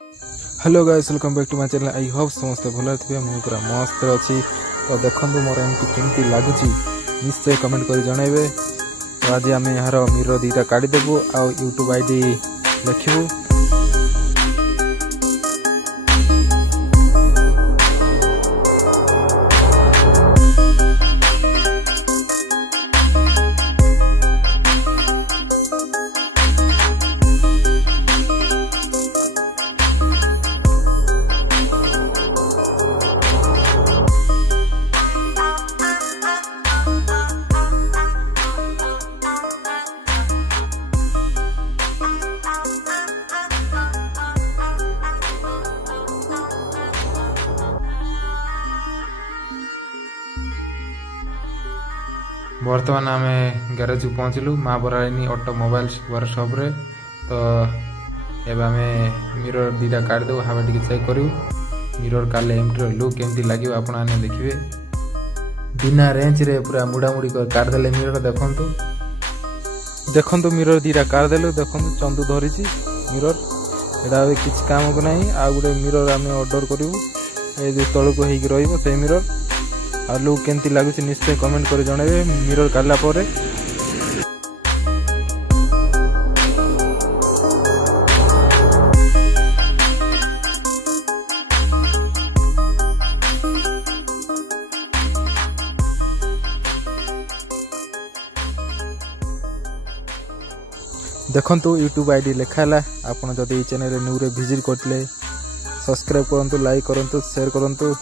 Hello guys, welcome back to my channel. I hope समस्त भल थे। मुझे पूरा मस्त अच्छी। तो देखो मोर एमती केमती लगुच निश्चय कमेंट कर जनइबे। तो आज आम यार मिरर दीटा काढ़ीदेबू आ यूट्यूब आईडी लिखू। बर्तमान आम ग्यारेज पहुँचलु माँ बराइनी ऑटोमोबाइल्स वर्कशॉप रे। तो एवं आम मिरर दीटा काढ़ीदेव हाँ टे चेक करूँ मिरर काले एमटी लुक केमती लगे आपण मैंने देखिए। बिना रेंज रे पूरा मुड़ामुड़ी कर काढ़ीदेले मिरर। देखु मिरर दीटा काढ़ीदेलु। देखु चंदू धरी मिरर एटा किसी काम को नहीं। आ गोटे मिरर आम ऑर्डर करूँ ये तलक हो से मिरर आ लुक केमती लगुच निश्चय कमेंट कर जनइबे मिरर काढ़ला परे। देखंतु यूट्यूब आईडी लिखाला। आपण जदि चैनल न्यू रे विजिट करते सब्सक्राइब करंतु, लाइक करंतु, शेयर करंतु।